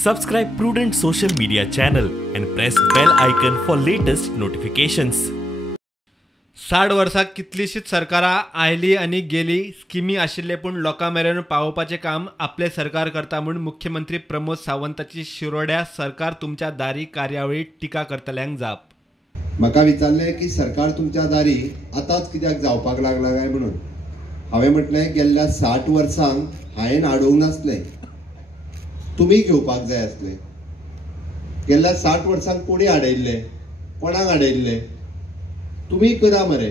Subscribe Prudent social media channel and press bell icon for latest notifications. 60 वर्सां कितलीशीच सरकारां oily आनी गेली स्किमी आशिल्ले पूण लोकां मेरेन पावोवपाचें काम आपले सरकार करता म्हूण मुख्यमंत्री प्रमोद सावंताची शिरोड्या सरकार तुमच्या दारी कार्यावळीत टिका करतल्यांक जाप. म्हाका विचारलें की सरकार तुमच्या दारी आतांच कित्याक जावपाक लागला काय म्हणून. हांवें म्हटलें गेल्ल्या 60 वर्सांक हांवें आडोवंक नासलें, तुमी घेवपाक जाय आसलें. गेल्ल्या 60 वर्सांक कोणी आडयल्ले, कोणाक आडयल्ले, तुमी करा मरे.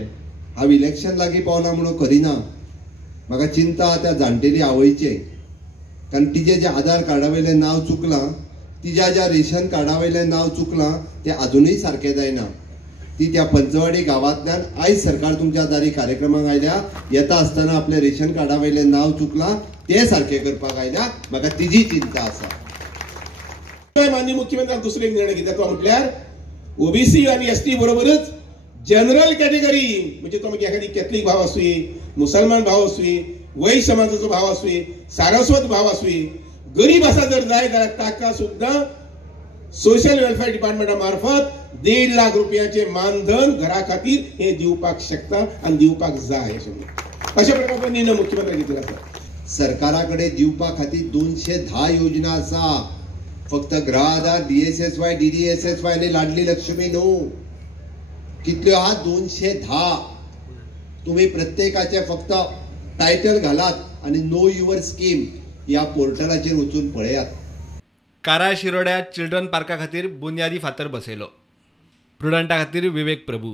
हांव इलेक्शन लागीं पावला म्हणून करिना. म्हाका चिंता त्या जाणटेली आवयचें, कारण तिजें जें आधार कार्डा वयलें नांव चुकलां, तिज्या ज्या रेशन कार्डा वयलें नांव चुकलां तें अजुनूय सारकें जायना. ती त्या पंचवाडी गांवांतल्यान आयज सरकार तुमच्या दारी कार्यक्रमाक आयल्या. येता आसतना आपलें रेशन कार्डा वयलें नांव चुकलां तें सारकें करपाक आयल्या. म्हाका तिजी चिंता आसा. माननीय मुख्यमंत्र्यान दुसरो एक निर्णय घेतला, तो म्हटल्यार ओबीसी आनी एसटी बरोबरच जनरल कॅटेगरी, म्हणजे तो मागीर एखादी कॅथलीक भाव आसूं, मुसलमान भाव आसूं, वैश्य समाजाचो भाव आसूं, सारस्वत भाव आसूं, गरीब आसा जर जाय जाल्यार ताका सुद्दां सोशल वेलफेअर डिपार्टमेंटा मार्फत 1.5 लाख रुपयाचे मानधन घरा खातीर हे दिवपाक शकता आणि दिवपाक जाय अशा प्रकारचो निर्णय मुख्यमंत्र्यान घेतला आसा. सरकारा कडेन दिवपा खातीर 210 योजना आसा. फक्त गृह आधार, DSSY, DDSSY आनी लाडली लक्ष्मी न्हू. कितल्यो आहात? 210. तुम्ही प्रत्येकाचे फक्त टायटल घालात आणि नो युअर स्कीम या पोर्टलाचेर वचून पळयात. काराय शिरोड्या चिल्ड्रन पार्का खातीर बुन्यादी फातर बसयलो. प्रुडंटा खातीर विवेक प्रभू.